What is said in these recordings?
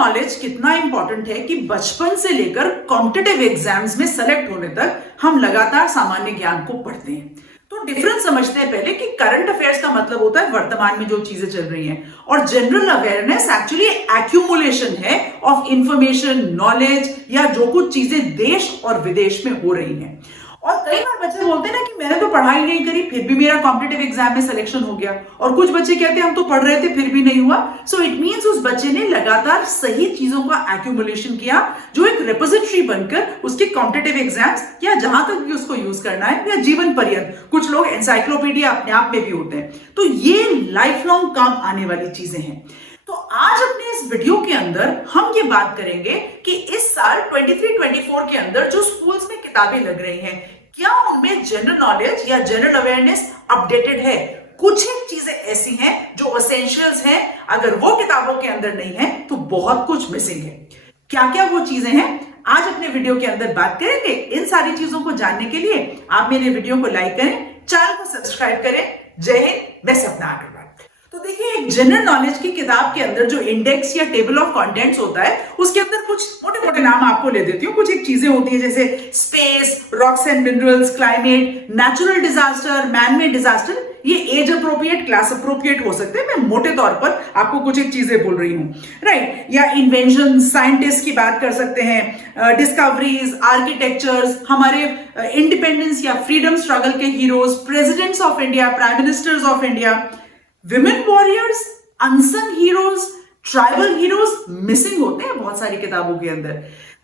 Knowledge कितना important है कि बचपन से लेकर कॉम्पिटिटिव एग्जाम्स में सेलेक्ट होने तक हम लगातार सामान्य ज्ञान को पढ़ते हैं। तो डिफरेंस समझते हैं पहले कि करंट अफेयर्स का मतलब होता है वर्तमान में जो चीजें चल रही हैं, और जनरल अवेयरनेस एक्चुअली एक्यूमुलेशन है ऑफ इंफॉर्मेशन, नॉलेज, या जो कुछ चीजें देश और विदेश में हो रही हैं। और कई बार बच्चे बोलते हैं ना कि मैंने तो पढ़ाई नहीं करी फिर भी मेरा कॉम्पिटिटिव एग्जाम में सिलेक्शन हो गया, और कुछ बच्चे कहते हैं हम तो पढ़ रहे थे फिर भी नहीं हुआ। सो इट मींस उस बच्चे ने लगातार सही चीजों का एक्यूमुलेशन किया जो एक रिपोजिटरी बनकर उसके कॉम्पिटिटिव एग्जाम्स या जहां तक भी उसको यूज करना है या जीवन पर्यंत, कुछ लोग एनसाइक्लोपीडिया अपने आप में भी होते हैं, तो ये लाइफ लॉन्ग काम आने वाली चीजें हैं। तो आज अपने इस वीडियो के अंदर हम ये बात करेंगे कि इस साल 23-24 के अंदर जो स्कूल्स में किताबें लग रही हैं, क्या उनमें जनरल नॉलेज या जनरल अवेयरनेस अपडेटेड है। कुछ एक चीजें ऐसी हैं जो एसेंशियल्स हैं, अगर वो किताबों के अंदर नहीं है तो बहुत कुछ मिसिंग है। क्या क्या वो चीजें हैं आज अपने वीडियो के अंदर बात करेंगे। इन सारी चीजों को जानने के लिए आप मेरे वीडियो को लाइक करें, चैनल को सब्सक्राइब करें। जय हिंद, मैं सपना अग्रवाल। तो देखिए, एक जनरल नॉलेज की किताब के अंदर जो इंडेक्स या टेबल ऑफ कंटेंट्स होता है, उसके अंदर कुछ मोटे मोटे नाम आपको ले देती हूँ। कुछ एक चीजें होती है जैसे space, rocks and minerals, climate, natural disaster, man made disaster. ये एज अप्रोप्रिएट, क्लास अप्रोप्रिएट हो सकते हैं। मैं मोटे तौर पर आपको कुछ एक चीजें बोल रही हूँ, राइट। या इन्वेंशन, साइंटिस्ट की बात कर सकते हैं, डिस्कवरीज, आर्किटेक्चर्स, हमारे इंडिपेंडेंस या फ्रीडम स्ट्रगल के heroes, presidents of India, prime ministers of India, women warriors, unsung heroes, tribal heroes missing होते हैं बहुत सारी किताबों के अंदर।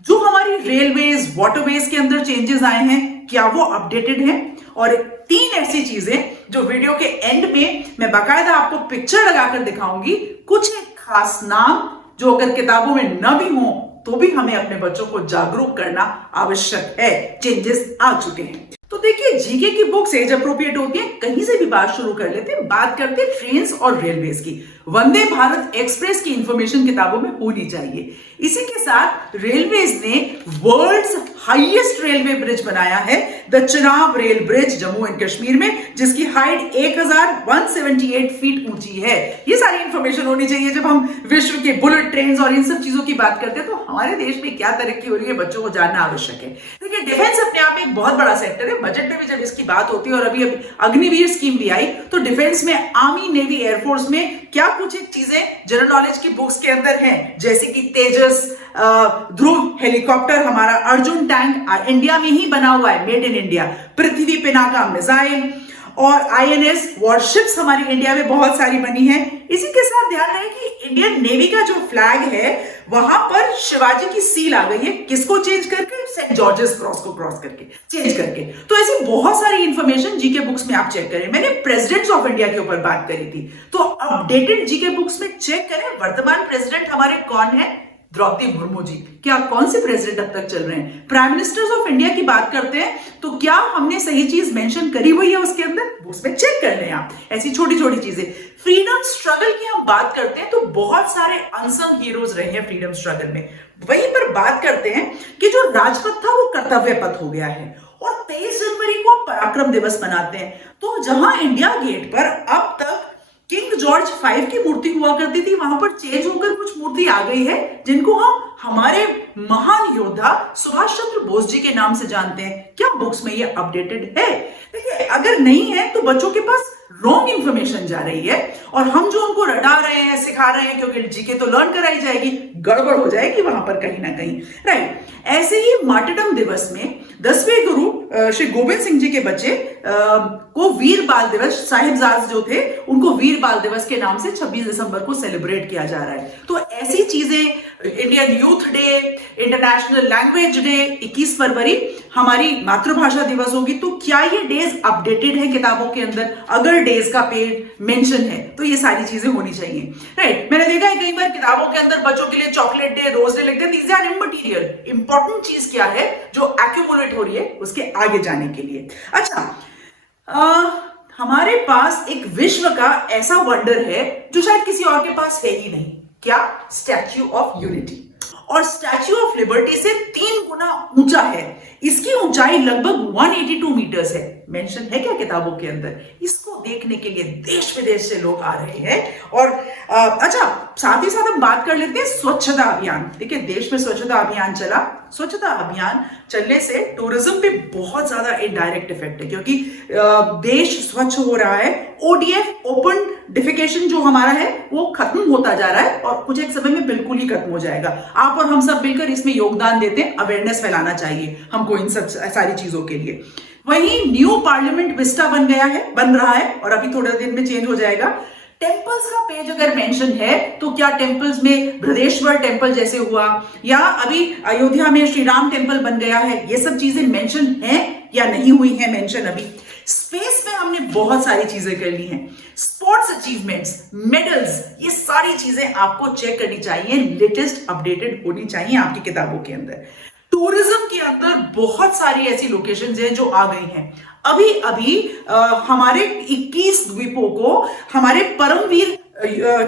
जो हमारी रेलवेज, वाटरवेज के अंदर चेंजेस आए हैं, क्या वो अपडेटेड हैं। और 3 ऐसी चीजें जो वीडियो के एंड में मैं बाकायदा आपको पिक्चर लगाकर दिखाऊंगी, कुछ एक खास नाम जो अगर किताबों में न भी हो तो भी हमें अपने बच्चों को जागरूक करना आवश्यक है। चेंजेस आ चुके हैं। तो देखिए, जीके की बुक्स एज अप्रोप्रिएट होती है। कहीं से भी बात शुरू कर लेते हैं। बात करते हैं ट्रेन्स और रेलवेज की। वंदे भारत एक्सप्रेस की इंफॉर्मेशन किताबों में होनी चाहिए। इसी के साथ रेलवेज ने वर्ल्ड्स हाईएस्ट रेलवे ब्रिज बनाया है, the Chenab rail bridge, Jammu and Kashmir में, जिसकी हाइट 1178 फीट ऊंची है। ये सारी इंफॉर्मेशन होनी चाहिए। जब हम विश्व के बुलेट ट्रेन और इन सब चीजों की बात करते हैं तो हमारे देश में क्या तरक्की हो रही है, बच्चों को जानना आवश्यक है। देखिए, डिफेंस अपने आप में एक बहुत बड़ा सेक्टर है। बजट में भी जब इसकी बात होती है, और अभी अग्निवीर स्कीम भी आई, तो डिफेंस में आर्मी, नेवी, एयरफोर्स में क्या कुछ एक चीजें जनरल नॉलेज की बुक्स के अंदर हैं, जैसे कि तेजस, ध्रुव हेलीकॉप्टर, हमारा अर्जुन टैंक इंडिया में ही बना हुआ है, made in India, Prithvi Pinaka missile, और आईएनएस वॉरशिप्स हमारी इंडिया में बहुत सारी बनी है। इसी के साथ ध्यान रहे कि इंडियन नेवी का जो फ्लैग है वहां पर शिवाजी की सील आ गई है। किसको चेंज करके? सेंट जॉर्जेस क्रॉस को क्रॉस करके, चेंज करके। तो ऐसी बहुत सारी इंफॉर्मेशन जीके बुक्स में आप चेक करें। मैंने प्रेसिडेंट्स ऑफ इंडिया के ऊपर बात करी थी, तो अपडेटेड जीके बुक्स में चेक करें वर्तमान प्रेसिडेंट हमारे कौन है। द्रौपदी मुर्मू जी। क्या कौन से प्रेसिडेंट अब तक चल रहे हैं? प्राइम मिनिस्टर्स ऑफ इंडिया की बात करते हैं तो क्या हमने सही चीज मेंशन करी हुई है उसके अंदर? उसमें चेक कर लें आप। ऐसी छोटी छोटी चीजें। फ्रीडम स्ट्रगल की हम बात करते हैं तो बहुत सारे अनसंग हीरोज रहे हैं फ्रीडम स्ट्रगल में। वहीं पर बात करते हैं कि जो राजपथ था वो कर्तव्य पथ हो गया है, और 23 जनवरी को पराक्रम दिवस मनाते हैं। तो जहां इंडिया गेट पर अब तक किंग जॉर्ज 5 की मूर्ति हुआ करती थी, वहां पर चेंज होकर कुछ मूर्ति आ गई है जिनको हम हमारे महान योद्धा सुभाष चंद्र बोस जी के नाम से जानते हैं। क्या बुक्स में ये अपडेटेड है? देखिए, अगर नहीं है तो बच्चों के पास रॉन्ग इंफॉर्मेशन जा रही है, और हम जो उनको रटा रहे हैं, सिखा रहे हैं, क्योंकि जीके तो लर्न कराई जाएगी, गड़बड़ हो जाएगी वहां पर कहीं ना कहीं, राइट। ऐसे ही मार्टरडम दिवस में 10वें गुरु श्री गोविंद सिंह जी के बच्चे को वीर बाल दिवस, साहिबजाद जो थे उनको वीर बाल दिवस के नाम से 26 दिसंबर को सेलिब्रेट किया जा रहा है। तो ऐसी चीजें, Indian youth day, international language day, 21 फरवरी हमारी मातृभाषा दिवस होगी। तो क्या ये डेज अपडेटेड है किताबों के अंदर? अगर डेज का पेज मेंशन है तो ये सारी चीजें होनी चाहिए, राइट। मैंने देखा है कई बार किताबों के अंदर बच्चों के लिए चॉकलेट डे, रोज डे लिखते हैं। These are इममटीरियल। इंपॉर्टेंट चीज क्या है जो एक्यूमुलेट हो रही है उसके आगे जाने के लिए। अच्छा, हमारे पास एक विश्व का ऐसा वंडर है जो शायद किसी और के पास है ही नहीं। क्या? Statue of unity. और स्टैच्यू ऑफ लिबर्टी से 3 गुना ऊंचा है। इसकी ऊंचाई लगभग 182 मीटर्स है। मेंशन है क्या किताबों के अंदर? इसको देखने के लिए देश विदेश से लोग आ रहे हैं। और अच्छा, साथ ही साथ हम बात कर लेते हैं स्वच्छता अभियान। देखिए, देश में स्वच्छता अभियान चला। स्वच्छता अभियान चलने से टूरिज्म पे बहुत ज्यादा इनडायरेक्ट इफेक्ट है, क्योंकि देश स्वच्छ हो रहा है। ओडीएफ, ओपन डिफिकेशन जो हमारा है वो खत्म होता जा रहा है और कुछ एक समय में बिल्कुल ही खत्म हो जाएगा। आप और हम सब मिलकर इसमें योगदान देते हैं। अवेयरनेस फैलाना चाहिए हमको इन सब सारी चीजों के लिए। वहीं न्यू पार्लियामेंट विस्टा बन रहा है और अभी थोड़ा दिन में चेंज हो जाएगा। टेम्पल्स का पेज अगर मेंशन है तो क्या टेम्पल्स में बृहदेश्वर टेम्पल जैसे हुआ, या अभी अयोध्या में श्री राम टेम्पल बन गया है, ये सब चीजें मेंशन है या नहीं हुई है मेंशन अभी। स्पेस में हमने बहुत सारी चीजें कर ली हैं। स्पोर्ट्स अचीवमेंट्स, मेडल्स, ये सारी चीजें आपको चेक करनी चाहिए, लेटेस्ट अपडेटेड होनी चाहिए आपकी किताबों के अंदर। टूरिज्म के अंदर बहुत सारी ऐसी लोकेशंस हैं जो आ गई हैं। अभी अभी हमारे 21 द्वीपों को हमारे परमवीर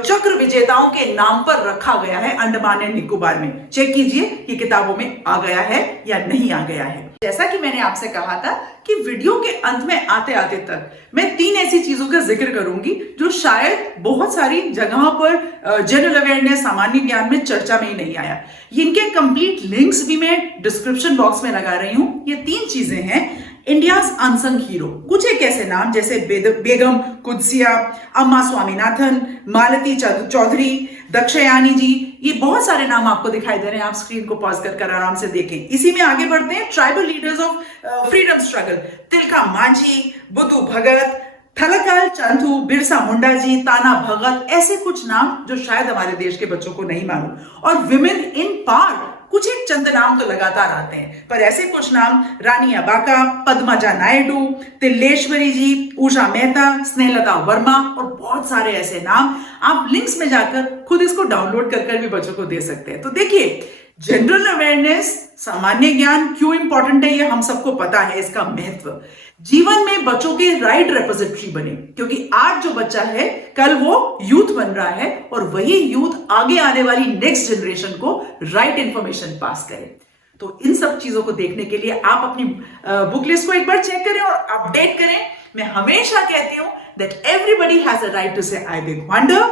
चक्र विजेताओं के नाम पर रखा गया है अंडमान एंड निकोबार में। चेक कीजिए कि किताबों में आ गया है या नहीं आ गया है। जैसा कि मैंने आपसे कहा था कि वीडियो के अंत में आते आते तक मैं 3 ऐसी चीजों का जिक्र करूंगी जो शायद बहुत सारी जगहों पर जनरल अवेयरनेस, सामान्य ज्ञान में चर्चा में ही नहीं आया। इनके कंप्लीट लिंक्स भी मैं डिस्क्रिप्शन बॉक्स में लगा रही हूं। ये 3 चीजें हैं। इंडियाज अनसंग हीरो, कुछ एक ऐसे नाम जैसे बेगम कुदसिया, अम्मा स्वामीनाथन, मालती चौधरी, दक्षयानी जी, ये बहुत सारे नाम आपको दिखाई दे रहे हैं। आप स्क्रीन को पॉज कर आराम से देखें। इसी में आगे बढ़ते हैं। Tribal leaders of freedom struggle, Tilka Manjhi, बुद्धू भगत, थलकल चंदू, बिरसा मुंडा जी, ताना भगत, ऐसे कुछ नाम जो शायद हमारे देश के बच्चों को नहीं मालूम। और विमेन इन पावर, कुछ एक चंद नाम तो लगातार आते हैं, पर ऐसे कुछ नाम रानी अबाका, पद्मजा नायडू, तिल्लेश्वरी जी, उषा मेहता, स्नेहलता वर्मा और बहुत सारे ऐसे नाम आप लिंक्स में जाकर खुद इसको डाउनलोड कर भी बच्चों को दे सकते हैं। तो देखिए, जनरल अवेयरनेस, सामान्य ज्ञान क्यों इंपॉर्टेंट है, ये हम सबको पता है इसका महत्व। जीवन में बच्चों के राइट रिप्रेजेंटेटिव बने, क्योंकि आज जो बच्चा है कल वो यूथ बन रहा है और वही यूथ आगे आने वाली नेक्स्ट जनरेशन को राइट इंफॉर्मेशन पास करे। तो इन सब चीजों को देखने के लिए आप अपनी बुक लिस्ट को एक बार चेक करें और अपडेट करें। मैं हमेशा कहती हूं that everybody has a right to say I big wonder.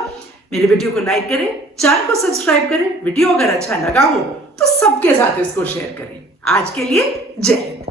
मेरे वीडियो को लाइक करें, चैनल को सब्सक्राइब करें, वीडियो अगर अच्छा लगा हो तो सबके साथ इसको शेयर करें। आज के लिए जय हिंद।